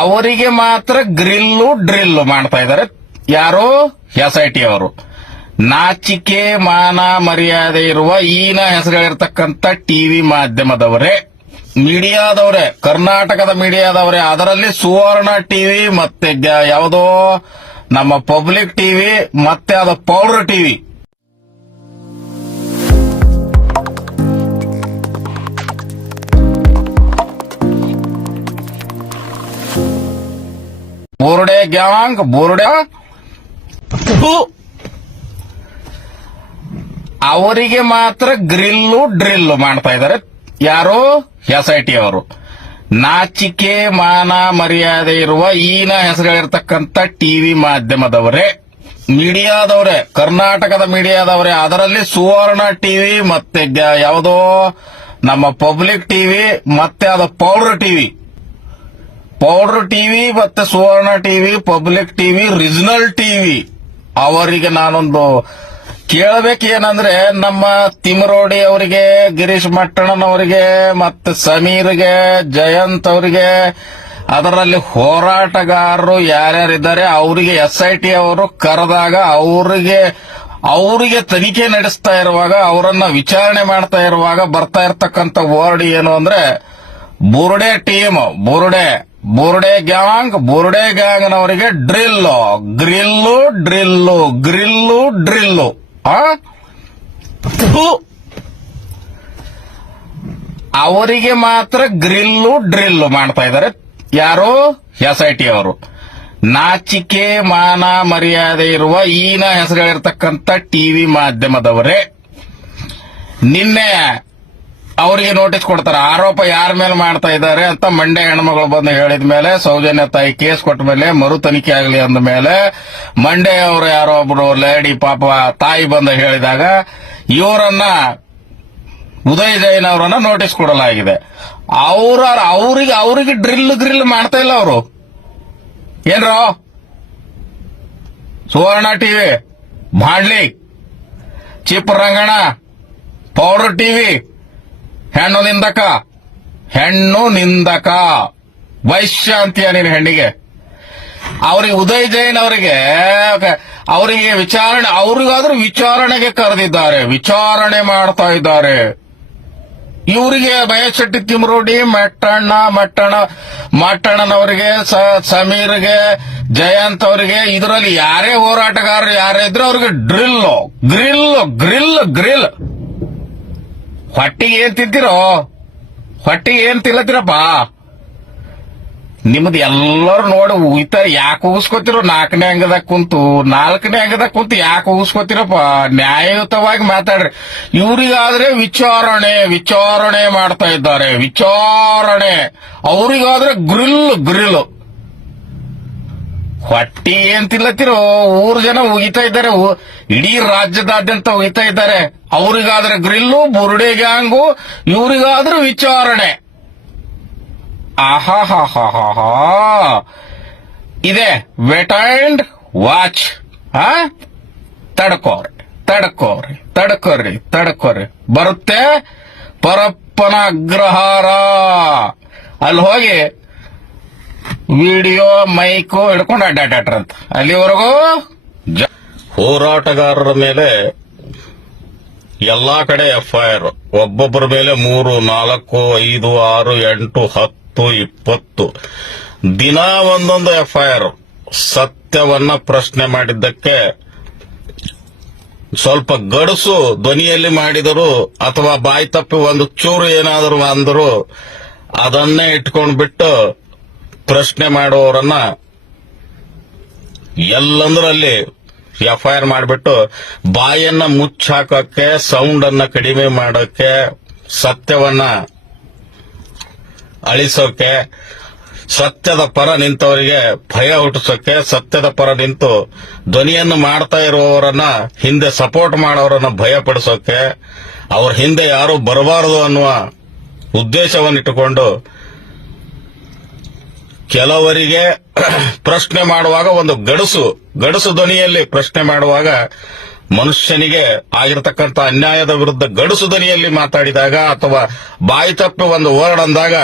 ಅವರಿಗೆ ಮಾತ್ರ ಡ್ರಿಲ್ಲು ಮಾಡ್ತಾ ಇದ್ದಾರೆ. ಯಾರು? SIT ಅವರು. ನಾಚಿಕೆ ಮಾನ ಮರ್ಯಾದೆ ಇರುವ ಈನ ಹೆಸರುಗಳಿರ್ತಕ್ಕಂಥ ಟಿವಿ ಮಾಧ್ಯಮದವರೇ, ಮೀಡಿಯಾದವರೇ, ಕರ್ನಾಟಕದ ಮೀಡಿಯಾದವರೇ, ಅದರಲ್ಲಿ ಸುವರ್ಣ ಟಿವಿ ಮತ್ತೆ ಯಾವುದೋ ನಮ್ಮ ಪಬ್ಲಿಕ್ ಟಿವಿ ಮತ್ತೆ ಅದು ಪೌಡರ್ ಟಿವಿ. ಬೋರ್ಡೆ ಗ್ಯಾಂಗ್ ಅವರಿಗೆ ಮಾತ್ರ ಡ್ರಿಲ್ಲು ಮಾಡ್ತಾ ಇದ್ದಾರೆ. ಯಾರು? SIT ಅವರು. ನಾಚಿಕೆ ಮಾನ ಮರ್ಯಾದೆ ಇರುವ ಈನ ಹೆಸರುಗಳಿರ್ತಕ್ಕಂಥ ಟಿವಿ ಮಾಧ್ಯಮದವರೇ, ಮೀಡಿಯಾದವರೇ, ಕರ್ನಾಟಕದ ಮೀಡಿಯಾದವರೇ, ಅದರಲ್ಲಿ ಸುವರ್ಣ ಟಿವಿ ಮತ್ತೆ ಯಾವುದೋ ನಮ್ಮ ಪಬ್ಲಿಕ್ ಟಿವಿ ಮತ್ತೆ ಅದು ಪೌಡರ್ ಟಿವಿ ಮತ್ತೆ Suvarna TV, public TV, regional TV ಅವರಿಗೆ ನಾನೊಂದು ಕೇಳಬೇಕೇನಂದ್ರೆ, ನಮ್ಮ ತಿಮರೋಡಿ ಅವರಿಗೆ, ಗಿರೀಶ್ ಮಟ್ಟಣ್ಣನವರಿಗೆ, ಮತ್ತೆ ಸಮೀರ್ಗೆ, ಜಯಂತ್ ಅವರಿಗೆ, ಅದರಲ್ಲಿ ಹೋರಾಟಗಾರರು ಯಾರ್ಯಾರಿದ್ದಾರೆ ಅವರಿಗೆ SIT ಅವರು ಕರೆದಾಗ ಅವರಿಗೆ ತನಿಖೆ ನಡೆಸ್ತಾ ಇರುವಾಗ, ಅವರನ್ನ ವಿಚಾರಣೆ ಮಾಡ್ತಾ ಇರುವಾಗ ಬರ್ತಾ ಇರ್ತಕ್ಕಂಥ ವರ್ಡ್ ಏನು ಅಂದ್ರೆ ಬುರುಡೆ ಟೀಮ್, ಬುರುಡೆ ಗ್ಯಾಂಗ್ನವರಿಗೆ ಡ್ರಿಲ್ಲು. ಅವರಿಗೆ ಮಾತ್ರ ಡ್ರಿಲ್ಲು ಮಾಡ್ತಾ ಇದ್ದಾರೆ. ಯಾರು? SIT ಅವರು. ನಾಚಿಕೆ ಮಾನ ಮರ್ಯಾದೆ ಇರುವ ಈನ ಹೆಸರುಗಳಿರ್ತಕ್ಕಂಥ ಟಿವಿ ಮಾಧ್ಯಮದವರೇ, ನಿನ್ನೆ ಅವರಿಗೆ ನೋಟಿಸ್ ಕೊಡ್ತಾರೆ. ಆರೋಪ ಯಾರ ಮೇಲೆ ಮಾಡ್ತಾ ಇದ್ದಾರೆ ಅಂತ ಮಂಡ್ಯ ಹೆಣ್ಮಗಳು ಬಂದು ಹೇಳಿದ ಮೇಲೆ, ಸೌಜನ್ಯ ತಾಯಿ ಕೇಸ್ ಕೊಟ್ಟ ಮೇಲೆ, ಮರು ತನಿಖೆ ಆಗಲಿ ಅಂದ ಮೇಲೆ, ಮಂಡ್ಯ ಅವರು ಯಾರೋ ಒಬ್ರು ಲೇಡಿ ಪಾಪ ತಾಯಿ ಬಂದು ಹೇಳಿದಾಗ ಇವರನ್ನ ಉದಯ್ ಜೈನ್ ಅವರನ್ನ ನೋಟಿಸ್ ಕೊಡಲಾಗಿದೆ. ಅವರಿಗೆ ಡ್ರಿಲ್ ಮಾಡ್ತಾ ಇಲ್ಲ ಅವರು. ಏನ್ರೋ? ಸುವರ್ಣ ಟಿವಿ, ಭಾಂಡ್ಲಿ, ಚಿಪ್ಪರಂಗಣ, ಪೌಡರ್ ಟಿವಿ, ಹೆಣ್ಣು ನಿಂದಕ ವೈಶ್ಯ ಅಂತೀಯ ನೀನು ಹೆಣ್ಣಿಗೆ. ಅವರಿಗೆ ಉದಯ್ ಜೈನ್ ಅವರಿಗೆ ವಿಚಾರಣೆ, ಅವರಿಗಾದ್ರೂ ವಿಚಾರಣೆಗೆ ಕರೆದಿದ್ದಾರೆ, ವಿಚಾರಣೆ ಮಾಡ್ತಾ ಇದ್ದಾರೆ. ಇವರಿಗೆ ಮಹೇಶ್ ಶೆಟ್ಟಿ ತಿಮರೋಡಿ, ಮಟ್ಟಣ್ಣನವರಿಗೆ, ಸಮೀರ್ಗೆ, ಜಯಂತ್ ಅವರಿಗೆ, ಇದರಲ್ಲಿ ಯಾರೇ ಹೋರಾಟಗಾರರು ಯಾರೇ ಇದ್ರೆ ಅವ್ರಿಗೆ ಗ್ರಿಲ್. ಹೊಟ್ಟಿಗೆ ಏನ್ ತಿಂತೀರೋ? ಹೊಟ್ಟಿಗೆ ಏನ್ ತಿನ್ನತ್ತೀರಪ್ಪ? ನಿಮ್ದು ಎಲ್ಲರೂ ನೋಡಿ ಉಯ್ತಾರೆ. ಯಾಕೆ ಊಗಿಸ್ಕೋತಿರೋ? ನಾಲ್ಕನೇ ಅಂಗದಾಗ ಕುಂತು ಯಾಕೆ ಊಗಿಸ್ಕೋತಿರಪ್ಪ? ನ್ಯಾಯಯುತವಾಗಿ ಮಾತಾಡ್ರಿ. ಇವರಿಗಾದ್ರೆ ವಿಚಾರಣೆ ಮಾಡ್ತಾ ಇದ್ದಾರೆ. ಅವರಿಗಾದ್ರೆ ಗ್ರಿಲ್. ಹೊಟ್ಟಿ ಏನ್ ತಿನ್ನತ್ತಿರೋ? ಊರು ಜನ ಉಗಿತಾ ಇದ್ದಾರೆ, ಇಡೀ ರಾಜ್ಯದಾದ್ಯಂತ ಉಗಿತಾ ಇದ್ದಾರೆ. ಅವರಿಗಾದ್ರೆ ಗ್ರಿಲ್ಲು, ಬುರುಡೆ ಗ್ಯಾಂಗು, ಇವರಿಗಾದ್ರೂ ವಿಚಾರಣೆ. ಆಹಾಹಾಹಾಹಾ ಇದೆ. Vet and watch. ತಡ್ಕೋರಿ ಬರುತ್ತೆ ಪರಪ್ಪನ ಅಗ್ರಹಾರ. ಅಲ್ಲಿ ಹೋಗಿ ವಿಡಿಯೋ ಮೈಕು ಹಿಡ್ಕೊಂಡು ಅಡ್ಡಾಡ್ರಂತ. ಅಲ್ಲಿವರೆಗೂ ಹೋರಾಟಗಾರರ ಮೇಲೆ ಎಲ್ಲಾ ಕಡೆ FIR, ಒಬ್ಬೊಬ್ಬರ ಮೇಲೆ 3, 4, 5, 6, 8, 10, 20 ದಿನ ಒಂದೊಂದು FIR. ಸತ್ಯವನ್ನ ಪ್ರಶ್ನೆ ಮಾಡಿದ್ದಕ್ಕೆ ಸ್ವಲ್ಪ ಗಡುಸು ಧ್ವನಿಯಲ್ಲಿ ಮಾಡಿದರು ಅಥವಾ ಬಾಯಿ ತಪ್ಪಿ ಒಂದು ಚೂರು ಏನಾದರೂ ಅಂದರು, ಅದನ್ನೇ ಇಟ್ಕೊಂಡ್ಬಿಟ್ಟು ಪ್ರಶ್ನೆ ಮಾಡುವವರನ್ನ ಎಲ್ಲಂದ್ರಲ್ಲಿ FIR ಮಾಡಿಬಿಟ್ಟು ಬಾಯನ್ನ ಮುಚ್ಚಾಕಕ್ಕೆ, ಸೌಂಡ್ ಅನ್ನ ಕಡಿಮೆ ಮಾಡೋಕೆ, ಸತ್ಯವನ್ನ ಅಳಿಸೋಕೆ, ಸತ್ಯದ ಪರ ನಿಂತವರಿಗೆ ಭಯ ಹುಟ್ಟಿಸೋಕೆ, ಸತ್ಯದ ಪರ ನಿಂತು ಧ್ವನಿಯನ್ನು ಮಾಡ್ತಾ ಇರುವವರನ್ನ, ಹಿಂದೆ ಸಪೋರ್ಟ್ ಮಾಡೋರನ್ನ ಭಯ ಪಡಿಸೋಕೆ, ಅವ್ರ ಹಿಂದೆ ಯಾರು ಬರಬಾರದು ಅನ್ನುವ ಉದ್ದೇಶವನ್ನಿಟ್ಟುಕೊಂಡು ಕೆಲವರಿಗೆ ಪ್ರಶ್ನೆ ಮಾಡುವಾಗ ಒಂದು ಗಡುಸು ಧ್ವನಿಯಲ್ಲಿ ಪ್ರಶ್ನೆ ಮಾಡುವಾಗ ಮನುಷ್ಯನಿಗೆ ಆಗಿರತಕ್ಕಂತ ಅನ್ಯಾಯದ ವಿರುದ್ಧ ಗಡುಸು ದನಿಯಲ್ಲಿ ಮಾತಾಡಿದಾಗ ಅಥವಾ ಬಾಯಿ ತಪ್ಪಿ ಒಂದು ವರ್ಡ್ ಅಂದಾಗ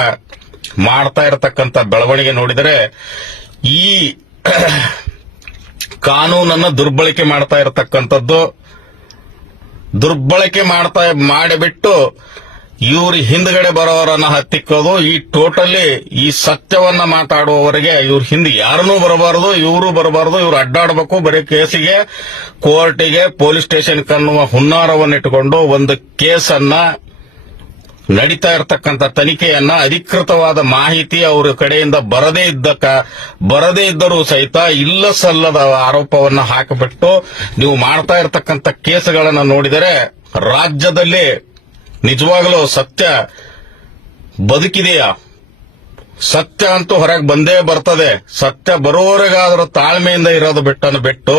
ಮಾಡ್ತಾ ಇರತಕ್ಕಂತ ಬೆಳವಣಿಗೆ ನೋಡಿದರೆ ಈ ಕಾನೂನನ್ನ ದುರ್ಬಳಕೆ ಮಾಡ್ತಾ ಇರತಕ್ಕಂಥದ್ದು, ದುರ್ಬಳಕೆ ಮಾಡಿಬಿಟ್ಟು ಇವ್ರ ಹಿಂದ್ಗಡೆ ಬರೋವರನ್ನ ಹತ್ತಿಕ್ಕೋದು. ಈ ಟೋಟಲಿ ಈ ಸತ್ಯವನ್ನ ಮಾತಾಡುವವರಿಗೆ ಇವ್ರ ಹಿಂದೆ ಯಾರನ್ನೂ ಬರಬಾರದು, ಇವರು ಬರಬಾರದು, ಇವ್ರು ಅಡ್ಡಾಡಬೇಕು. ಬರೀ ಕೇಸಿಗೆ, ಕೋರ್ಟಿಗೆ, ಪೊಲೀಸ್ ಸ್ಟೇಷನ್ ಅನ್ನುವ ಹುನ್ನಾರವನ್ನು ಇಟ್ಟುಕೊಂಡು ಒಂದು ಕೇಸನ್ನ ನಡೀತಾ ಇರತಕ್ಕಂತ ತನಿಖೆಯನ್ನ ಅಧಿಕೃತವಾದ ಮಾಹಿತಿ ಅವರ ಕಡೆಯಿಂದ ಬರದೇ ಇದ್ದರೂ ಸಹಿತ ಇಲ್ಲ ಸಲ್ಲದ ಆರೋಪವನ್ನ ಹಾಕಿಬಿಟ್ಟು ನೀವು ಮಾಡ್ತಾ ಇರತಕ್ಕಂತ ಕೇಸುಗಳನ್ನ ನೋಡಿದರೆ ರಾಜ್ಯದಲ್ಲಿ ನಿಜವಾಗಲೂ ಸತ್ಯ ಬದುಕಿದೆಯಾ? ಸತ್ಯ ಅಂತೂ ಹೊರಗೆ ಬಂದೇ ಬರ್ತದೆ. ಸತ್ಯ ಬರುವವರೆಗಾದ್ರೂ ತಾಳ್ಮೆಯಿಂದ ಇರೋದು ಬಿಟ್ಟು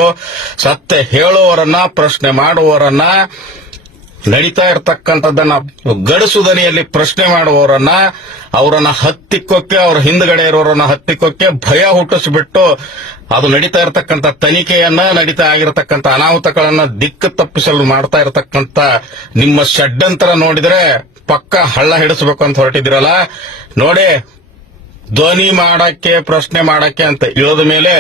ಸತ್ಯ ಹೇಳುವವರನ್ನ, ಪ್ರಶ್ನೆ ಮಾಡುವವರನ್ನ, ನಡೀತಾ ಇರತಕ್ಕಂಥದ್ದನ್ನ ಗಡುಸು ದನಿಯಲ್ಲಿ ಪ್ರಶ್ನೆ ಮಾಡುವವರನ್ನ, ಅವರನ್ನ ಹತ್ತಿಕ್ಕೋಕೆ, ಅವ್ರ ಹಿಂದ್ಗಡೆ ಇರೋರನ್ನ ಹತ್ತಿಕ್ಕೋಕೆ ಭಯ ಹುಟ್ಟಿಸ್ಬಿಟ್ಟು ಅದು ನಡೀತಾ ಇರತಕ್ಕಂಥ ತನಿಖೆಯನ್ನ, ನಡೀತಾ ಆಗಿರತಕ್ಕಂಥ ಅನಾಹುತಗಳನ್ನ ದಿಕ್ಕು ತಪ್ಪಿಸಲು ಮಾಡ್ತಾ ಇರತಕ್ಕಂಥ ನಿಮ್ಮ ಷಡ್ಯಂತರ ನೋಡಿದ್ರೆ ಪಕ್ಕ ಹಳ್ಳ ಹಿಡಿಸಬೇಕು ಅಂತ ಹೊರಟಿದಿರಲ್ಲ ನೋಡಿ. ಧ್ವನಿ ಮಾಡಕ್ಕೆ, ಪ್ರಶ್ನೆ ಮಾಡಕ್ಕೆ ಅಂತ ಇಳಿದ ಮೇಲೆ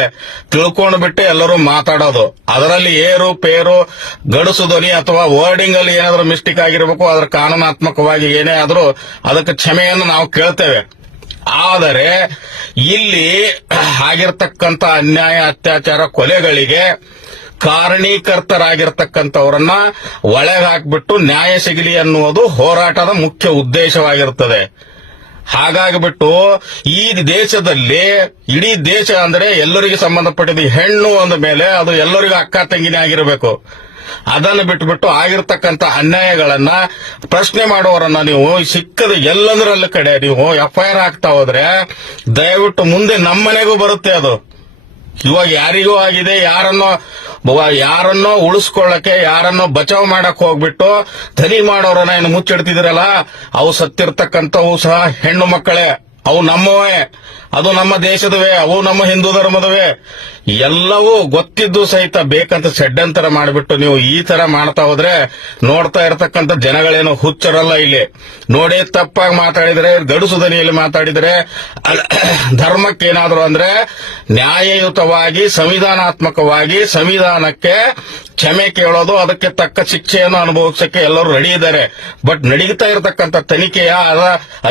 ತಿಳ್ಕೊಂಡು ಬಿಟ್ಟು ಎಲ್ಲರೂ ಮಾತಾಡೋದು. ಅದರಲ್ಲಿ ಏರು ಪೇರು, ಗಡುಸು ಧ್ವನಿ ಅಥವಾ ವರ್ಡಿಂಗ್ ಅಲ್ಲಿ ಏನಾದ್ರೂ ಮಿಸ್ಟೇಕ್ ಆಗಿರಬೇಕು. ಅದರ ಕಾನೂನಾತ್ಮಕವಾಗಿ ಏನೇ ಆದ್ರೂ ಅದಕ್ಕೆ ಕ್ಷಮೆಯನ್ನು ನಾವು ಕೇಳ್ತೇವೆ. ಆದರೆ ಇಲ್ಲಿ ಆಗಿರ್ತಕ್ಕಂಥ ಅನ್ಯಾಯ, ಅತ್ಯಾಚಾರ, ಕೊಲೆಗಳಿಗೆ ಕಾರಣೀಕರ್ತರಾಗಿರ್ತಕ್ಕಂಥವರನ್ನ ಒಳಗೆ ಹಾಕ್ಬಿಟ್ಟು ನ್ಯಾಯ ಸಿಗಲಿ ಅನ್ನುವುದು ಹೋರಾಟದ ಮುಖ್ಯ ಉದ್ದೇಶವಾಗಿರುತ್ತದೆ. ಹಾಗಾಗಿಬಿಟ್ಟು ಈ ದೇಶದಲ್ಲಿ, ಇಡೀ ದೇಶ ಅಂದ್ರೆ ಎಲ್ಲರಿಗೂ ಸಂಬಂಧಪಟ್ಟಿದ್ದು. ಹೆಣ್ಣು ಅಂದ ಮೇಲೆ ಅದು ಎಲ್ಲರಿಗೂ ಅಕ್ಕ ತಂಗಿನೇ ಆಗಿರಬೇಕು. ಅದನ್ನು ಬಿಟ್ಟುಬಿಟ್ಟು ಆಗಿರ್ತಕ್ಕಂಥ ಅನ್ಯಾಯಗಳನ್ನ ಪ್ರಶ್ನೆ ಮಾಡುವವರನ್ನ ನೀವು ಸಿಕ್ಕದ ಎಲ್ಲಂದ್ರಲ್ಲಿ ಕಡೆ ನೀವು ಎಫ್ಐಆರ್ ಹಾಕ್ತಾ ಹೋದ್ರೆ ದಯವಿಟ್ಟು ಮುಂದೆ ನಮ್ಮನೆಗೂ ಬರುತ್ತೆ ಅದು. ಇವಾಗ ಯಾರಿಗೂ ಆಗಿದೆ, ಯಾರನ್ನೋ ಉಳಿಸ್ಕೊಳ್ಳಕ್ಕೆ, ಯಾರನ್ನೋ ಬಚಾವ್ ಮಾಡಕ್ ಹೋಗ್ಬಿಟ್ಟು ಧನಿ ಮಾಡೋರನ್ನ ಏನು ಮುಚ್ಚಿಡ್ತಿದಿರಲ್ಲ, ಅವು ಸತ್ತಿರ್ತಕ್ಕಂಥವು ಸಹ ಹೆಣ್ಣು ಮಕ್ಕಳೇ. ಅವು ನಮ್ಮವೇ, ಅದು ನಮ್ಮ ದೇಶದವೇ, ಅವು ನಮ್ಮ ಹಿಂದೂ ಧರ್ಮದವೇ. ಎಲ್ಲವೂ ಗೊತ್ತಿದ್ದು ಸಹಿತ ಬೇಕಂತ ಷಡ್ಯಂತರ ಮಾಡಿಬಿಟ್ಟು ನೀವು ಈ ತರ ಮಾಡ್ತಾ ಹೋದ್ರೆ ನೋಡ್ತಾ ಇರತಕ್ಕಂಥ ಜನಗಳೇನು ಹುಚ್ಚರಲ್ಲ. ಇಲ್ಲಿ ನೋಡಿ, ತಪ್ಪಾಗಿ ಮಾತಾಡಿದ್ರೆ, ಗಡುಸು ದನಿಯಲ್ಲಿ ಮಾತಾಡಿದ್ರೆ, ಧರ್ಮಕ್ಕೇನಾದ್ರು ಅಂದ್ರೆ ನ್ಯಾಯಯುತವಾಗಿ, ಸಂವಿಧಾನಾತ್ಮಕವಾಗಿ ಸಂವಿಧಾನಕ್ಕೆ ಕ್ಷಮೆ ಕೇಳೋದು, ಅದಕ್ಕೆ ತಕ್ಕ ಶಿಕ್ಷೆಯನ್ನು ಅನುಭವಿಸಕ್ಕೆ ಎಲ್ಲರೂ ರೆಡಿ ಇದ್ದಾರೆ. ಬಟ್ ನಡೀತಾ ಇರತಕ್ಕಂಥ ತನಿಖೆಯ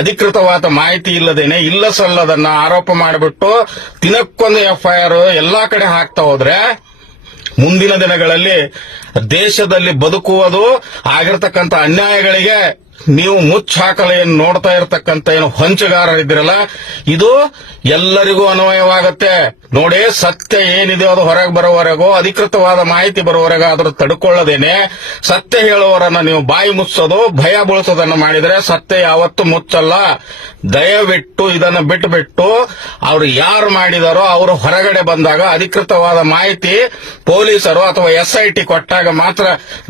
ಅಧಿಕೃತವಾದ ಮಾಹಿತಿ ಇಲ್ಲದೇನೆ ಇಲ್ಲ ಸಲ್ಲದನ್ನ ಆರೋಪ ಮಾಡಿಬಿಟ್ಟು ದಿನಕ್ಕೊಂದು ಎಫ್ಐಆರ್ ಎಲ್ಲಾ ಕಡೆ ಹಾಕ್ತಾ ಹೋದ್ರೆ ಮುಂದಿನ ದಿನಗಳಲ್ಲಿ ದೇಶದಲ್ಲಿ ಬದುಕುವುದು, ಆಗಿರತಕ್ಕಂಥ ಅನ್ಯಾಯಗಳಿಗೆ ನೀವು ಮುಚ್ಚಾಕಲು ಏನು ನೋಡ್ತಾ ಇರತಕ್ಕಂಥ ಏನು ಹೊಂಚುಗಾರರಿದ್ದೀರಲ್ಲ, ಇದು ಎಲ್ಲರಿಗೂ ಅನ್ವಯವಾಗುತ್ತೆ ನೋಡಿ. ಸತ್ಯ ಏನಿದೆ ಅದು ಹೊರಗೆ ಬರೋವರೆಗೂ, ಅಧಿಕೃತವಾದ ಮಾಹಿತಿ ಬರೋವರೆಗೂ ಆದ್ರೂ ತಡ್ಕೊಳ್ಳದೇನೆ ಸತ್ಯ ಹೇಳುವವರನ್ನ ನೀವು ಬಾಯಿ ಮುಚ್ಚೋದು, ಭಯ ಬೀಳಿಸೋದನ್ನು ಮಾಡಿದ್ರೆ ಸತ್ಯ ಯಾವತ್ತೂ ಮುಚ್ಚಲ್ಲ. ದಯವಿಟ್ಟು ಇದನ್ನು ಬಿಟ್ಟು ಅವ್ರು ಯಾರು ಮಾಡಿದಾರೋ ಅವರು ಹೊರಗಡೆ ಬಂದಾಗ ಅಧಿಕೃತವಾದ ಮಾಹಿತಿ ಪೊಲೀಸರು ಅಥವಾ SIT ಕೊಟ್ಟಾಗ ಮಾತ್ರ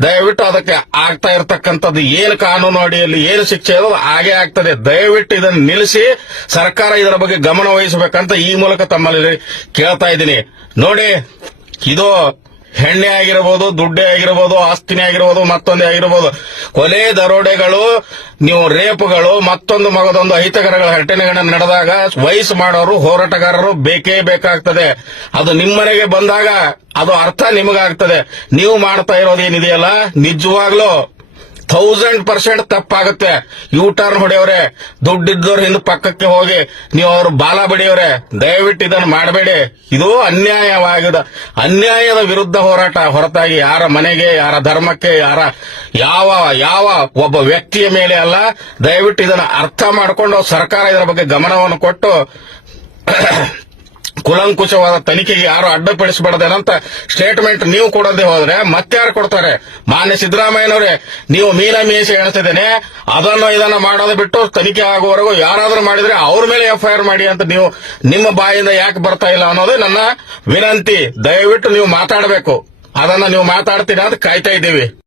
ದಯವಿಟ್ಟು ಅದಕ್ಕೆ ಆಗ್ತಾ ಇರತಕ್ಕಂಥದ್ದು ಏನು ಕಾನೂನು ಅಡಿಯಲ್ಲಿ ಏನು ಶಿಕ್ಷೆ ಇರೋದು ಹಾಗೆ ಆಗ್ತದೆ. ದಯವಿಟ್ಟು ಇದನ್ನು ನಿಲ್ಲಿಸಿ ಸರ್ಕಾರ ಇದರ ಬಗ್ಗೆ ಗಮನ ವಹಿಸಬೇಕಂತ ಈ ಮೂಲಕ ತಮ್ಮಲ್ಲಿ ಕೇಳ್ತಾ ಇದ್ದೀನಿ. ನೋಡಿ, ಇದು ಹೆಣ್ಣೆ ಆಗಿರಬಹುದು, ದುಡ್ಡೇ ಆಗಿರಬಹುದು, ಆಸ್ತಿನೇ ಆಗಿರಬಹುದು, ಮತ್ತೊಂದೇ ಆಗಿರಬಹುದು, ಕೊಲೆ, ದರೋಡೆಗಳು, ನೀವು ರೇಪುಗಳು, ಮತ್ತೊಂದು ಮಗದೊಂದು ಅಹಿತಕರಗಳ ಘಟನೆಗಳನ್ನು ನಡೆದಾಗ ವಯಸ್ಸು ಮಾಡೋರು, ಹೋರಾಟಗಾರರು ಬೇಕೇ ಬೇಕಾಗ್ತದೆ. ಅದು ನಿಮ್ಮನೆಗೆ ಬಂದಾಗ ಅದು ಅರ್ಥ ನಿಮಗಾಗ್ತದೆ. ನೀವು ಮಾಡ್ತಾ ಇರೋದೇನಿದೆಯಲ್ಲ ನಿಜವಾಗ್ಲೂ 1000% ತಪ್ಪಾಗುತ್ತೆ. ಯೂ ಟರ್ನ್ ಹೊಡೆಯವ್ರೆ, ದುಡ್ಡಿದ್ದವ್ರ ಹಿಂದೆ ಪಕ್ಕಕ್ಕೆ ಹೋಗಿ ನೀವು ಅವ್ರ ಬಾಲ ಬಡಿಯವ್ರೆ. ದಯವಿಟ್ಟು ಇದನ್ನು ಮಾಡಬೇಡಿ. ಇದು ಅನ್ಯಾಯದ ವಿರುದ್ಧ ಹೋರಾಟ ಹೊರತಾಗಿ ಯಾರ ಮನೆಗೆ, ಯಾರ ಧರ್ಮಕ್ಕೆ, ಯಾವ ಒಬ್ಬ ವ್ಯಕ್ತಿಯ ಮೇಲೆ ಅಲ್ಲ. ದಯವಿಟ್ಟು ಇದನ್ನು ಅರ್ಥ ಮಾಡಿಕೊಂಡು ಸರ್ಕಾರ ಇದರ ಬಗ್ಗೆ ಗಮನವನ್ನು ಕೊಟ್ಟು ಕುಲಂಕುಷವಾದ ತನಿಖೆಗೆ ಯಾರು ಅಡ್ಡಪಡಿಸಬಾರ್ದೇನಂತ ಸ್ಟೇಟ್ಮೆಂಟ್ ನೀವು ಕೊಡದೆ ಹೋದ್ರೆ ಮತ್ತಾರು ಕೊಡ್ತಾರೆ? ಮಾನ್ಯ ಸಿದ್ದರಾಮಯ್ಯನವರೇ, ನೀವು ಮೀಸೆ ಎಣಿಸಿದ್ದೇನೆ, ಇದನ್ನ ಮಾಡೋದು ಬಿಟ್ಟು ತನಿಖೆ ಆಗುವವರೆಗೂ ಯಾರಾದ್ರೂ ಮಾಡಿದ್ರೆ ಅವ್ರ ಮೇಲೆ FIR ಮಾಡಿ ಅಂತ ನೀವು ನಿಮ್ಮ ಬಾಯಿಂದ ಯಾಕೆ ಬರ್ತಾ ಇಲ್ಲ ಅನ್ನೋದು ನನ್ನ ವಿನಂತಿ. ದಯವಿಟ್ಟು ನೀವು ಮಾತಾಡಬೇಕು. ಅದನ್ನ ನೀವು ಮಾತಾಡ್ತೀರಾ ಅಂತ ಕಾಯ್ತಾ ಇದ್ದೀವಿ.